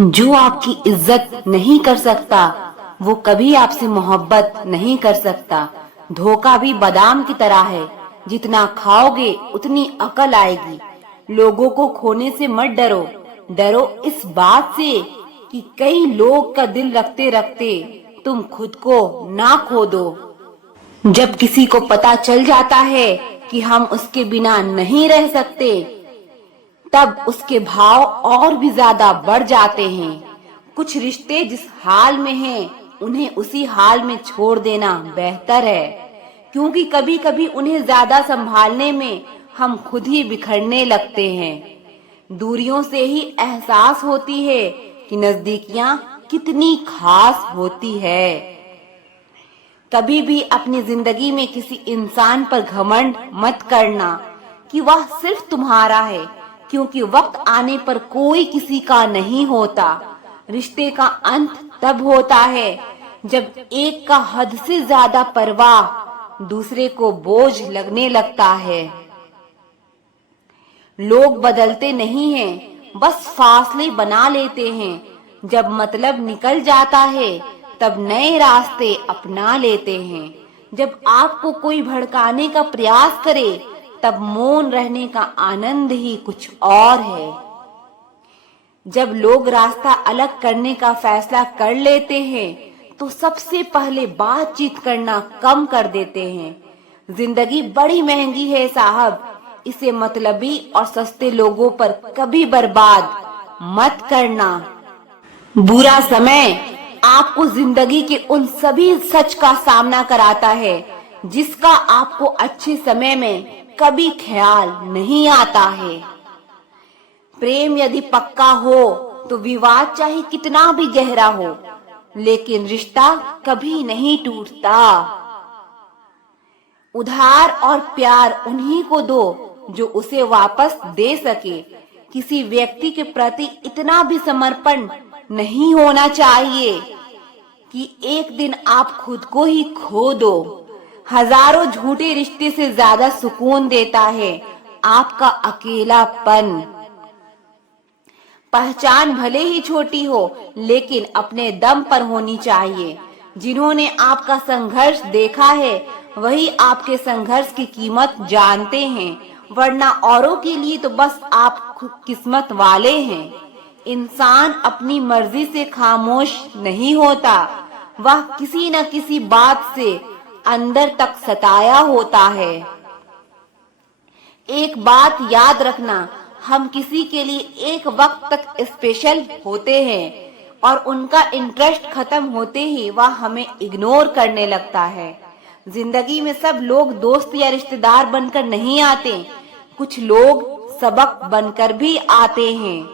जो आपकी इज्जत नहीं कर सकता वो कभी आपसे मोहब्बत नहीं कर सकता। धोखा भी बादाम की तरह है, जितना खाओगे उतनी अकल आएगी। लोगों को खोने से मत डरो, डरो इस बात से कि कई लोग का दिल रखते रखते तुम खुद को ना खो दो। जब किसी को पता चल जाता है कि हम उसके बिना नहीं रह सकते, तब उसके भाव और भी ज्यादा बढ़ जाते हैं। कुछ रिश्ते जिस हाल में हैं, उन्हें उसी हाल में छोड़ देना बेहतर है, क्योंकि कभी कभी उन्हें ज्यादा संभालने में हम खुद ही बिखरने लगते हैं। दूरियों से ही एहसास होती है कि नजदीकियां कितनी खास होती है। कभी भी अपनी जिंदगी में किसी इंसान पर घमंड मत करना कि वह सिर्फ तुम्हारा है, क्योंकि वक्त आने पर कोई किसी का नहीं होता। रिश्ते का अंत तब होता है जब एक का हद से ज्यादा परवाह दूसरे को बोझ लगने लगता है। लोग बदलते नहीं हैं, बस फासले बना लेते हैं। जब मतलब निकल जाता है तब नए रास्ते अपना लेते हैं। जब आपको कोई भड़काने का प्रयास करे तब मौन रहने का आनंद ही कुछ और है। जब लोग रास्ता अलग करने का फैसला कर लेते हैं तो सबसे पहले बातचीत करना कम कर देते हैं। जिंदगी बड़ी महंगी है साहब, इसे मतलबी और सस्ते लोगों पर कभी बर्बाद मत करना। बुरा समय आपको जिंदगी के उन सभी सच का सामना कराता है जिसका आपको अच्छे समय में कभी ख्याल नहीं आता है। प्रेम यदि पक्का हो तो विवाद चाहे कितना भी गहरा हो, लेकिन रिश्ता कभी नहीं टूटता। उधार और प्यार उन्हीं को दो जो उसे वापस दे सके। किसी व्यक्ति के प्रति इतना भी समर्पण नहीं होना चाहिए कि एक दिन आप खुद को ही खो दो। हजारों झूठे रिश्ते से ज्यादा सुकून देता है आपका अकेलापन। पहचान भले ही छोटी हो, लेकिन अपने दम पर होनी चाहिए। जिन्होंने आपका संघर्ष देखा है वही आपके संघर्ष की कीमत जानते हैं, वरना औरों के लिए तो बस आप किस्मत वाले हैं। इंसान अपनी मर्जी से खामोश नहीं होता, वह किसी न किसी बात से अंदर तक सताया होता है। एक बात याद रखना, हम किसी के लिए एक वक्त तक स्पेशल होते हैं और उनका इंटरेस्ट खत्म होते ही वह हमें इग्नोर करने लगता है। जिंदगी में सब लोग दोस्त या रिश्तेदार बनकर नहीं आते, कुछ लोग सबक बनकर भी आते हैं।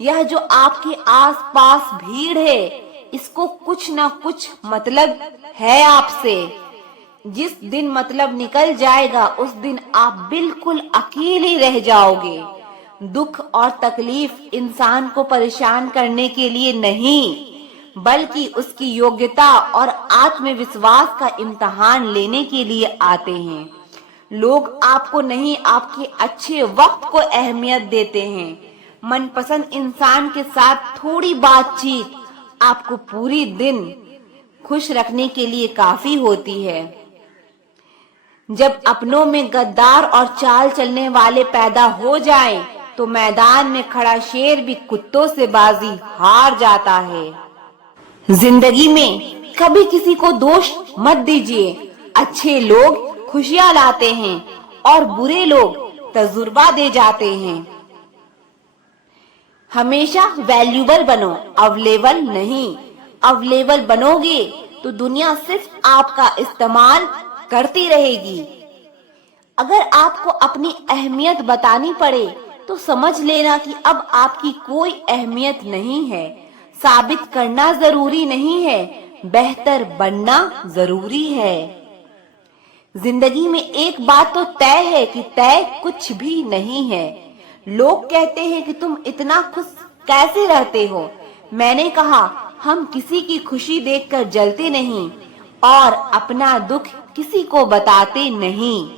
यह जो आपके आसपास भीड़ है, इसको कुछ न कुछ मतलब है आपसे। जिस दिन मतलब निकल जाएगा उस दिन आप बिल्कुल अकेले रह जाओगे। दुख और तकलीफ इंसान को परेशान करने के लिए नहीं, बल्कि उसकी योग्यता और आत्मविश्वास का इम्तिहान लेने के लिए आते हैं। लोग आपको नहीं, आपके अच्छे वक्त को अहमियत देते हैं। मनपसंद इंसान के साथ थोड़ी बातचीत आपको पूरी दिन खुश रखने के लिए काफी होती है। जब अपनों में गद्दार और चाल चलने वाले पैदा हो जाएं, तो मैदान में खड़ा शेर भी कुत्तों से बाजी हार जाता है। जिंदगी में कभी किसी को दोष मत दीजिए। अच्छे लोग खुशियां लाते हैं और बुरे लोग तजुर्बा दे जाते हैं। हमेशा वैल्यूबल बनो, अवेलेबल नहीं। अवेलेबल बनोगे तो दुनिया सिर्फ आपका इस्तेमाल करती रहेगी। अगर आपको अपनी अहमियत बतानी पड़े तो समझ लेना कि अब आपकी कोई अहमियत नहीं है। साबित करना जरूरी नहीं है, बेहतर बनना जरूरी है। जिंदगी में एक बात तो तय है कि तय कुछ भी नहीं है। लोग कहते हैं कि तुम इतना खुश कैसे रहते हो। मैंने कहा, हम किसी की खुशी देखकर जलते नहीं और अपना दुख किसी को बताते नहीं।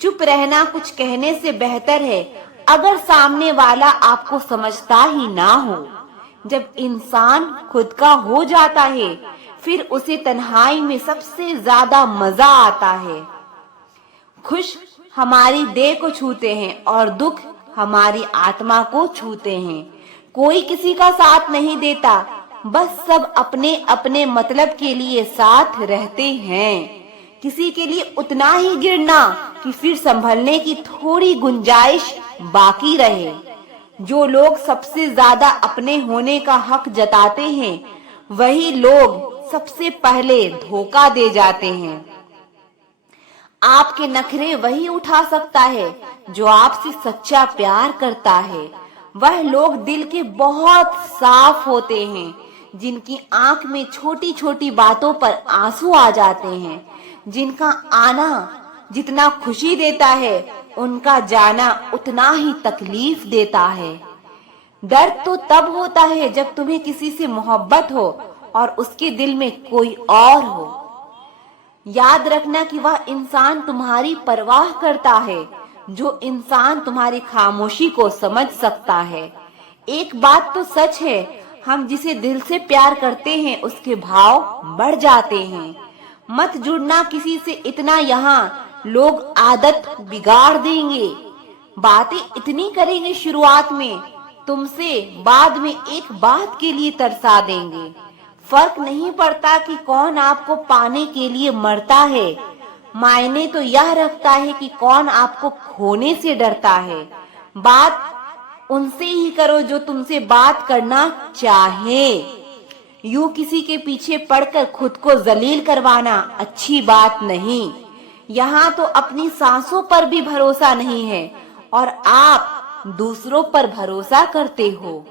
चुप रहना कुछ कहने से बेहतर है अगर सामने वाला आपको समझता ही ना हो। जब इंसान खुद का हो जाता है फिर उसे तन्हाई में सबसे ज्यादा मजा आता है। खुश हमारी देह को छूते हैं और दुख हमारी आत्मा को छूते हैं। कोई किसी का साथ नहीं देता, बस सब अपने अपने मतलब के लिए साथ रहते हैं। किसी के लिए उतना ही गिरना कि फिर संभलने की थोड़ी गुंजाइश बाकी रहे। जो लोग सबसे ज्यादा अपने होने का हक जताते हैं वही लोग सबसे पहले धोखा दे जाते हैं। आपके नखरे वही उठा सकता है जो आपसे सच्चा प्यार करता है। वह लोग दिल के बहुत साफ होते हैं जिनकी आंख में छोटी छोटी बातों पर आंसू आ जाते हैं। जिनका आना जितना खुशी देता है उनका जाना उतना ही तकलीफ देता है। दर्द तो तब होता है जब तुम्हें किसी से मोहब्बत हो और उसके दिल में कोई और हो। याद रखना कि वह इंसान तुम्हारी परवाह करता है, जो इंसान तुम्हारी खामोशी को समझ सकता है। एक बात तो सच है, हम जिसे दिल से प्यार करते हैं उसके भाव बढ़ जाते हैं। मत जुड़ना किसी से इतना, यहाँ लोग आदत बिगाड़ देंगे। बातें इतनी करेंगे शुरुआत में, तुमसे बाद में एक बात के लिए तरसा देंगे। फर्क नहीं पड़ता कि कौन आपको पाने के लिए मरता है, मायने तो यह रखता है कि कौन आपको खोने से डरता है। बात उनसे ही करो जो तुमसे बात करना चाहे। यूं किसी के पीछे पड़कर खुद को जलील करवाना अच्छी बात नहीं। यहाँ तो अपनी सांसों पर भी भरोसा नहीं है और आप दूसरों पर भरोसा करते हो।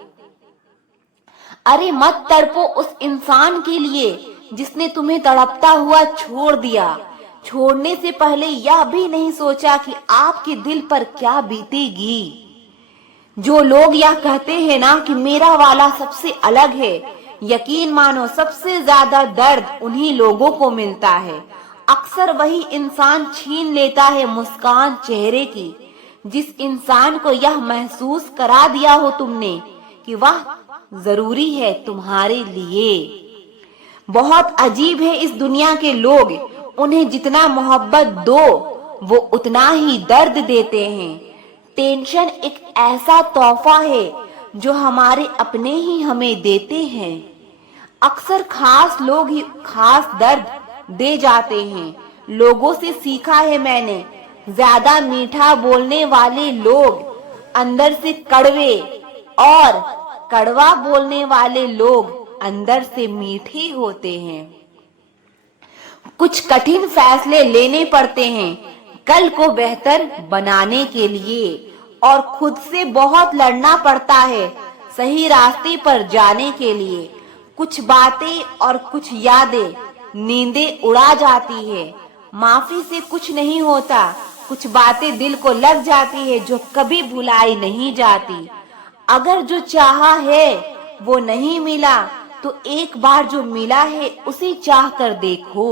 अरे मत तड़पो उस इंसान के लिए जिसने तुम्हें तड़पता हुआ छोड़ दिया। छोड़ने से पहले यह भी नहीं सोचा कि आपके दिल पर क्या बीतेगी। जो लोग यह कहते हैं ना कि मेरा वाला सबसे अलग है, यकीन मानो सबसे ज्यादा दर्द उन्हीं लोगों को मिलता है। अक्सर वही इंसान छीन लेता है मुस्कान चेहरे की, जिस इंसान को यह महसूस करा दिया हो तुमने कि वह जरूरी है तुम्हारे लिए। बहुत अजीब है इस दुनिया के लोग, उन्हें जितना मोहब्बत दो वो उतना ही दर्द देते हैं। टेंशन एक ऐसा तोहफा है जो हमारे अपने ही हमें देते हैं। अक्सर खास लोग ही खास दर्द दे जाते हैं। लोगों से सीखा है मैंने, ज्यादा मीठा बोलने वाले लोग अंदर से कड़वे और कड़वा बोलने वाले लोग अंदर से मीठे होते हैं। कुछ कठिन फैसले लेने पड़ते हैं कल को बेहतर बनाने के लिए, और खुद से बहुत लड़ना पड़ता है सही रास्ते पर जाने के लिए। कुछ बातें और कुछ यादें नींदें उड़ा जाती है। माफी से कुछ नहीं होता, कुछ बातें दिल को लग जाती है जो कभी भुलाई नहीं जाती। अगर जो चाहा है वो नहीं मिला तो एक बार जो मिला है उसे चाह कर देखो।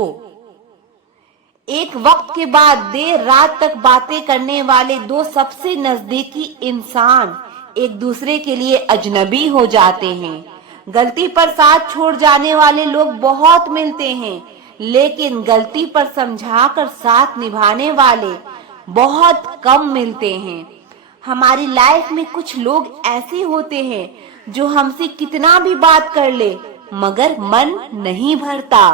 एक वक्त के बाद देर रात तक बातें करने वाले दो सबसे नजदीकी इंसान एक दूसरे के लिए अजनबी हो जाते हैं। गलती पर साथ छोड़ जाने वाले लोग बहुत मिलते हैं, लेकिन गलती पर समझाकर साथ निभाने वाले बहुत कम मिलते हैं। हमारी लाइफ में कुछ लोग ऐसे होते हैं जो हमसे कितना भी बात कर ले मगर मन नहीं भरता।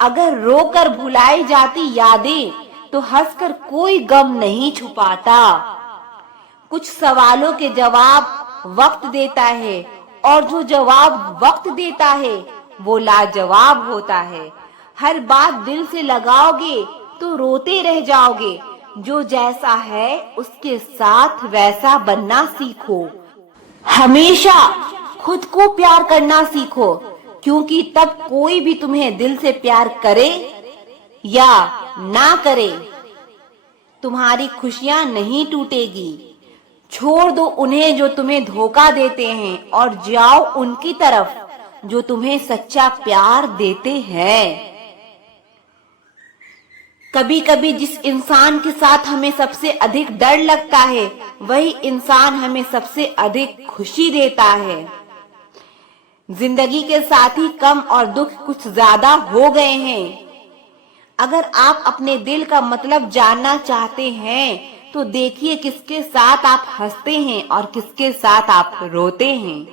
अगर रोकर भुलाई जाती यादें तो हंसकर कोई गम नहीं छुपाता। कुछ सवालों के जवाब वक्त देता है और जो जवाब वक्त देता है वो लाजवाब होता है। हर बात दिल से लगाओगे तो रोते रह जाओगे। जो जैसा है उसके साथ वैसा बनना सीखो। हमेशा खुद को प्यार करना सीखो, क्योंकि तब कोई भी तुम्हें दिल से प्यार करे या ना करे तुम्हारी खुशियां नहीं टूटेगी। छोड़ दो उन्हें जो तुम्हें धोखा देते हैं और जाओ उनकी तरफ जो तुम्हें सच्चा प्यार देते हैं। कभी कभी जिस इंसान के साथ हमें सबसे अधिक डर लगता है वही इंसान हमें सबसे अधिक खुशी देता है। जिंदगी के साथी कम और दुख कुछ ज्यादा हो गए हैं। अगर आप अपने दिल का मतलब जानना चाहते हैं तो देखिए किसके साथ आप हंसते हैं और किसके साथ आप रोते हैं।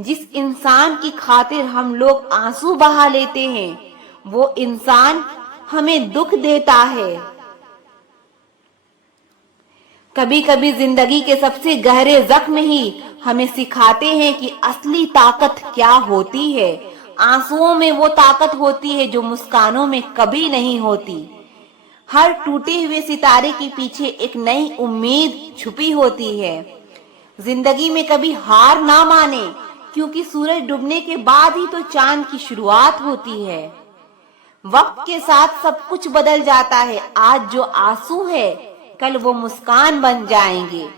जिस इंसान की खातिर हम लोग आंसू बहा लेते हैं वो इंसान हमें दुख देता है। कभी कभी जिंदगी के सबसे गहरे जख्म ही हमें सिखाते हैं कि असली ताकत क्या होती है। आंसुओं में वो ताकत होती है जो मुस्कानों में कभी नहीं होती। हर टूटे हुए सितारे के पीछे एक नई उम्मीद छुपी होती है। जिंदगी में कभी हार ना माने, क्योंकि सूरज डूबने के बाद ही तो चांद की शुरुआत होती है। वक्त के साथ सब कुछ बदल जाता है। आज जो आंसू है कल वो मुस्कान बन जाएंगे।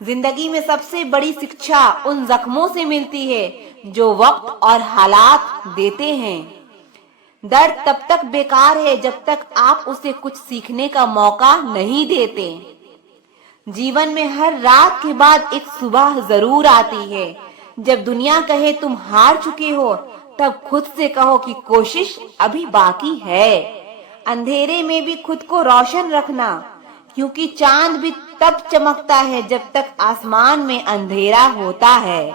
जिंदगी में सबसे बड़ी शिक्षा उन जख्मों से मिलती है जो वक्त और हालात देते हैं। दर्द तब तक बेकार है जब तक आप उसे कुछ सीखने का मौका नहीं देते। जीवन में हर रात के बाद एक सुबह जरूर आती है। जब दुनिया कहे तुम हार चुके हो तब खुद से कहो कि कोशिश अभी बाकी है। अंधेरे में भी खुद को रोशन रखना, क्योंकि चांद भी तब चमकता है जब तक आसमान में अंधेरा होता है।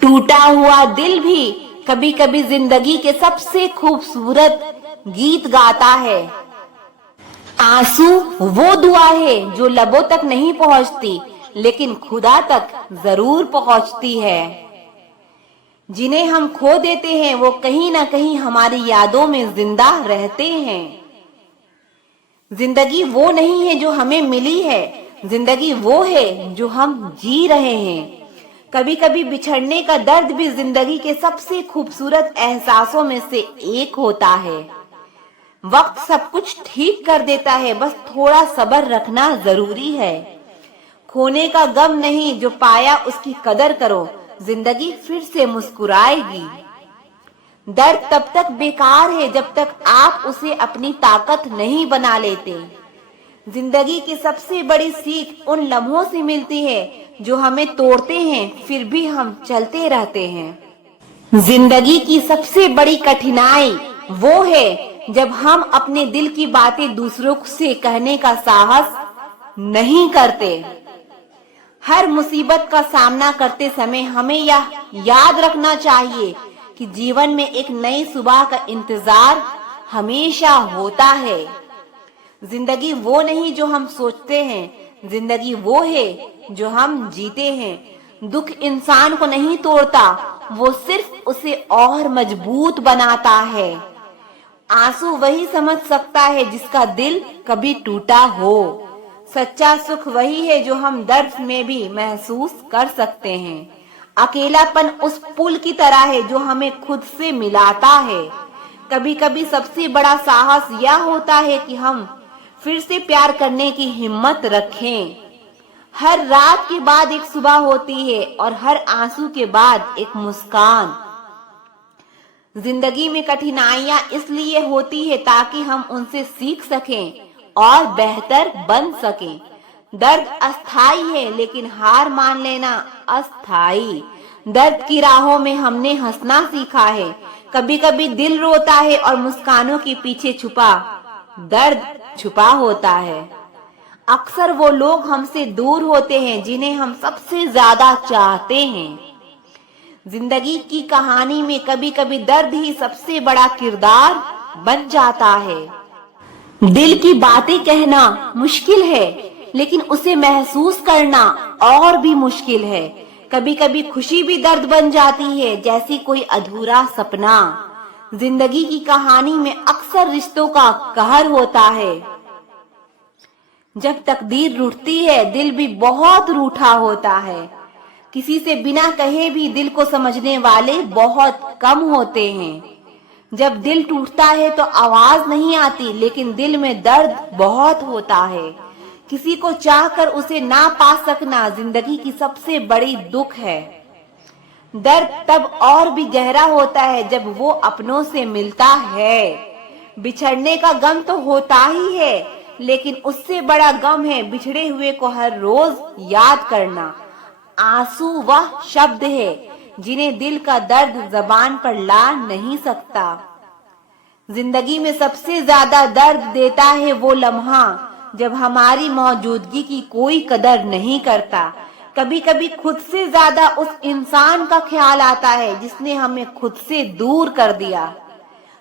टूटा हुआ दिल भी कभी कभी जिंदगी के सबसे खूबसूरत गीत गाता है। आंसू वो दुआ है जो लबों तक नहीं पहुंचती लेकिन खुदा तक जरूर पहुंचती है। जिन्हें हम खो देते हैं वो कहीं ना कहीं हमारी यादों में जिंदा रहते हैं। जिंदगी वो नहीं है जो हमें मिली है, जिंदगी वो है जो हम जी रहे हैं। कभी कभी बिछड़ने का दर्द भी जिंदगी के सबसे खूबसूरत एहसासों में से एक होता है। वक्त सब कुछ ठीक कर देता है, बस थोड़ा सब्र रखना जरूरी है। खोने का गम नहीं, जो पाया उसकी कदर करो, जिंदगी फिर से मुस्कुराएगी। दर्द तब तक बेकार है जब तक आप उसे अपनी ताकत नहीं बना लेते। जिंदगी की सबसे बड़ी सीख उन लम्हों से मिलती है जो हमें तोड़ते हैं फिर भी हम चलते रहते हैं। जिंदगी की सबसे बड़ी कठिनाई वो है जब हम अपने दिल की बातें दूसरों से कहने का साहस नहीं करते। हर मुसीबत का सामना करते समय हमें यह याद रखना चाहिए कि जीवन में एक नई सुबह का इंतजार हमेशा होता है। जिंदगी वो नहीं जो हम सोचते हैं, जिंदगी वो है जो हम जीते हैं। दुख इंसान को नहीं तोड़ता, वो सिर्फ उसे और मजबूत बनाता है। आंसू वही समझ सकता है जिसका दिल कभी टूटा हो। सच्चा सुख वही है जो हम दर्द में भी महसूस कर सकते हैं। अकेलापन उस पुल की तरह है जो हमें खुद से मिलाता है। कभी कभी सबसे बड़ा साहस यह होता है कि हम फिर से प्यार करने की हिम्मत रखें। हर रात के बाद एक सुबह होती है और हर आंसू के बाद एक मुस्कान। जिंदगी में कठिनाइयां इसलिए होती है ताकि हम उनसे सीख सकें और बेहतर बन सकें। दर्द अस्थाई है लेकिन हार मान लेना अस्थाई। दर्द की राहों में हमने हंसना सीखा है। कभी कभी दिल रोता है और मुस्कानों के पीछे छुपा दर्द छुपा होता है। अक्सर वो लोग हमसे दूर होते हैं जिन्हें हम सबसे ज्यादा चाहते हैं। जिंदगी की कहानी में कभी कभी दर्द ही सबसे बड़ा किरदार बन जाता है। दिल की बातें कहना मुश्किल है लेकिन उसे महसूस करना और भी मुश्किल है। कभी कभी खुशी भी दर्द बन जाती है, जैसी कोई अधूरा सपना। जिंदगी की कहानी में अक्सर रिश्तों का कहर होता है। जब तकदीर रूठती है दिल भी बहुत रूठा होता है। किसी से बिना कहे भी दिल को समझने वाले बहुत कम होते हैं। जब दिल टूटता है तो आवाज नहीं आती लेकिन दिल में दर्द बहुत होता है। किसी को चाहकर उसे ना पा सकना जिंदगी की सबसे बड़ी दुख है। दर्द तब और भी गहरा होता है जब वो अपनों से मिलता है। बिछड़ने का गम तो होता ही है लेकिन उससे बड़ा गम है बिछड़े हुए को हर रोज याद करना। आंसू वह शब्द है जिन्हें दिल का दर्द जबान पर ला नहीं सकता। जिंदगी में सबसे ज्यादा दर्द देता है वो लम्हा जब हमारी मौजूदगी की कोई कदर नहीं करता। कभी कभी खुद से ज्यादा उस इंसान का ख्याल आता है जिसने हमें खुद से दूर कर दिया।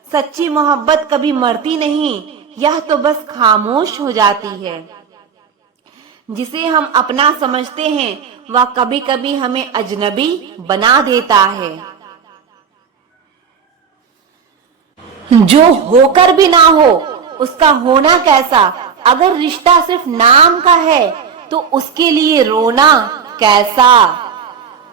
सच्ची मोहब्बत कभी मरती नहीं, यह तो बस खामोश हो जाती है। जिसे हम अपना समझते हैं वह कभी कभी हमें अजनबी बना देता है। जो होकर भी ना हो उसका होना कैसा, अगर रिश्ता सिर्फ नाम का है तो उसके लिए रोना कैसा।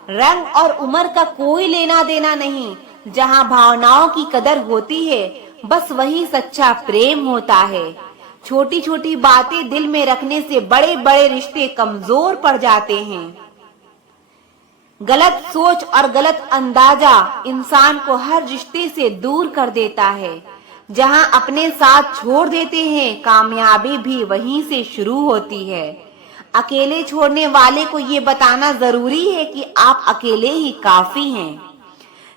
रंग और उम्र का कोई लेना देना नहीं, जहां भावनाओं की कदर होती है बस वही सच्चा प्रेम होता है। छोटी छोटी बातें दिल में रखने से बड़े बड़े रिश्ते कमजोर पड़ जाते हैं। गलत सोच और गलत अंदाजा इंसान को हर रिश्ते से दूर कर देता है। जहां अपने साथ छोड़ देते हैं कामयाबी भी वहीं से शुरू होती है। अकेले छोड़ने वाले को ये बताना जरूरी है कि आप अकेले ही काफी हैं।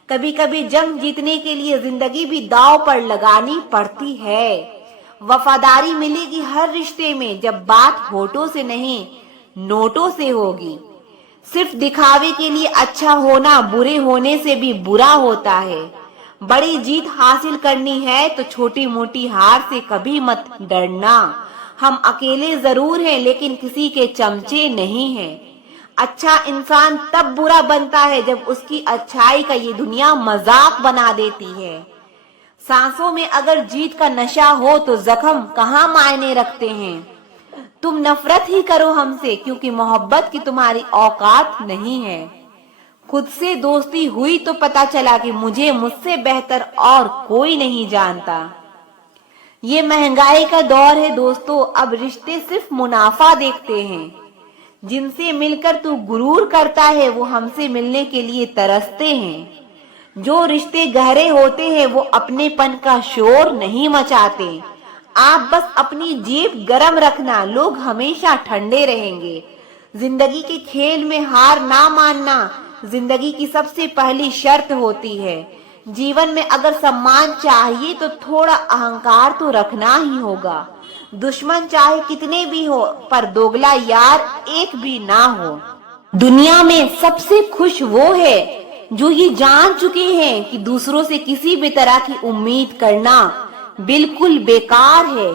कभी कभी जंग जीतने के लिए जिंदगी भी दांव पर लगानी पड़ती है। वफादारी मिलेगी हर रिश्ते में जब बात होठों से नहीं नोटों से होगी। सिर्फ दिखावे के लिए अच्छा होना बुरे होने से भी बुरा होता है। बड़ी जीत हासिल करनी है तो छोटी मोटी हार से कभी मत डरना। हम अकेले जरूर हैं लेकिन किसी के चमचे नहीं हैं। अच्छा इंसान तब बुरा बनता है जब उसकी अच्छाई का ये दुनिया मजाक बना देती है। सांसों में अगर जीत का नशा हो तो जख्म कहाँ मायने रखते हैं। तुम नफरत ही करो हमसे क्योंकि मोहब्बत की तुम्हारी औकात नहीं है। खुद से दोस्ती हुई तो पता चला कि मुझे मुझसे बेहतर और कोई नहीं जानता। ये महंगाई का दौर है दोस्तों, अब रिश्ते सिर्फ मुनाफा देखते हैं। जिनसे मिलकर तू गुरूर करता है वो हमसे मिलने के लिए तरसते हैं। जो रिश्ते गहरे होते हैं वो अपनेपन का शोर नहीं मचाते। आप बस अपनी जेब गरम रखना, लोग हमेशा ठंडे रहेंगे। जिंदगी के खेल में हार ना मानना जिंदगी की सबसे पहली शर्त होती है। जीवन में अगर सम्मान चाहिए तो थोड़ा अहंकार तो रखना ही होगा। दुश्मन चाहे कितने भी हो पर दोगला यार एक भी ना हो। दुनिया में सबसे खुश वो है जो ये जान चुके हैं कि दूसरों से किसी भी तरह की उम्मीद करना बिल्कुल बेकार है।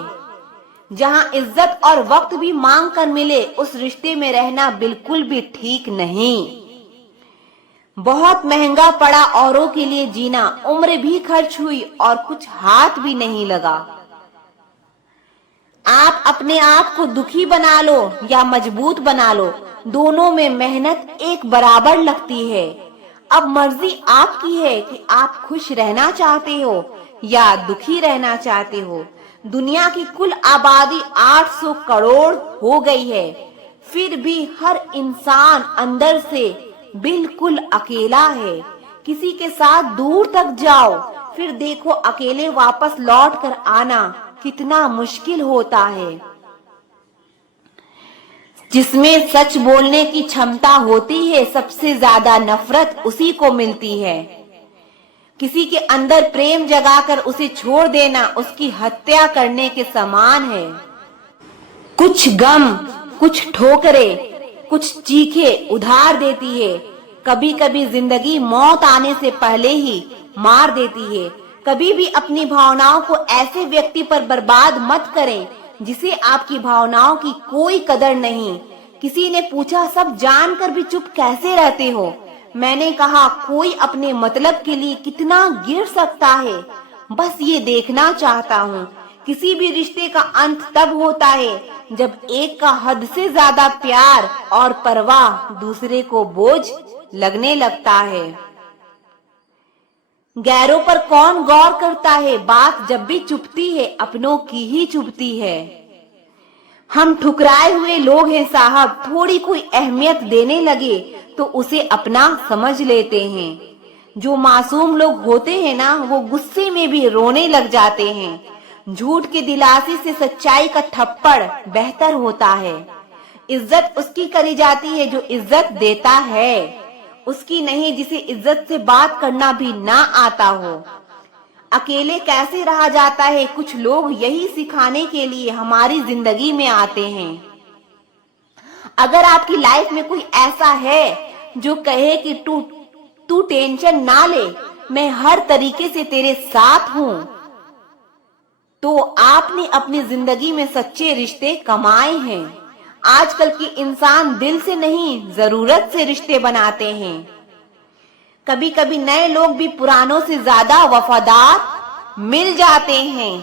जहां इज्जत और वक्त भी मांग कर मिले उस रिश्ते में रहना बिल्कुल भी ठीक नहीं। बहुत महंगा पड़ा औरों के लिए जीना, उम्र भी खर्च हुई और कुछ हाथ भी नहीं लगा। आप अपने आप को दुखी बना लो या मजबूत बना लो, दोनों में मेहनत एक बराबर लगती है। अब मर्जी आपकी है कि आप खुश रहना चाहते हो या दुखी रहना चाहते हो। दुनिया की कुल आबादी 800 करोड़ हो गई है, फिर भी हर इंसान अंदर से बिल्कुल अकेला है। किसी के साथ दूर तक जाओ फिर देखो अकेले वापस लौट कर आना कितना मुश्किल होता है। जिसमें सच बोलने की क्षमता होती है सबसे ज्यादा नफरत उसी को मिलती है। किसी के अंदर प्रेम जगाकर उसे छोड़ देना उसकी हत्या करने के समान है। कुछ गम, कुछ ठोकरें, कुछ चीखें उधार देती है। कभी कभी जिंदगी मौत आने से पहले ही मार देती है। कभी भी अपनी भावनाओं को ऐसे व्यक्ति पर बर्बाद मत करें जिसे आपकी भावनाओं की कोई कदर नहीं। किसी ने पूछा सब जानकर भी चुप कैसे रहते हो। मैंने कहा कोई अपने मतलब के लिए कितना गिर सकता है, बस ये देखना चाहता हूँ। किसी भी रिश्ते का अंत तब होता है जब एक का हद से ज्यादा प्यार और परवाह दूसरे को बोझ लगने लगता है। गैरों पर कौन गौर करता है, बात जब भी चुभती है अपनों की ही चुभती है। हम ठुकराए हुए लोग हैं साहब, थोड़ी कोई अहमियत देने लगे तो उसे अपना समझ लेते हैं। जो मासूम लोग होते हैं ना वो गुस्से में भी रोने लग जाते हैं। झूठ के दिलासे से सच्चाई का थप्पड़ बेहतर होता है। इज्जत उसकी करी जाती है जो इज्जत देता है। اس کی نہیں جسے عزت سے بات کرنا بھی نہ آتا ہو۔ اکیلے کیسے رہا جاتا ہے، کچھ لوگ یہی سکھانے کے لیے ہماری زندگی میں آتے ہیں۔ اگر آپ کی لائف میں کوئی ایسا ہے جو کہے کہ تو ٹینشن نہ لے، میں ہر طریقے سے تیرے ساتھ ہوں، تو آپ نے اپنی زندگی میں سچے رشتے کمائے ہیں۔ آج کل کے انسان دل سے نہیں، ضرورت سے رشتے بناتے ہیں۔ کبھی کبھی نئے لوگ بھی پرانوں سے زیادہ وفادار مل جاتے ہیں۔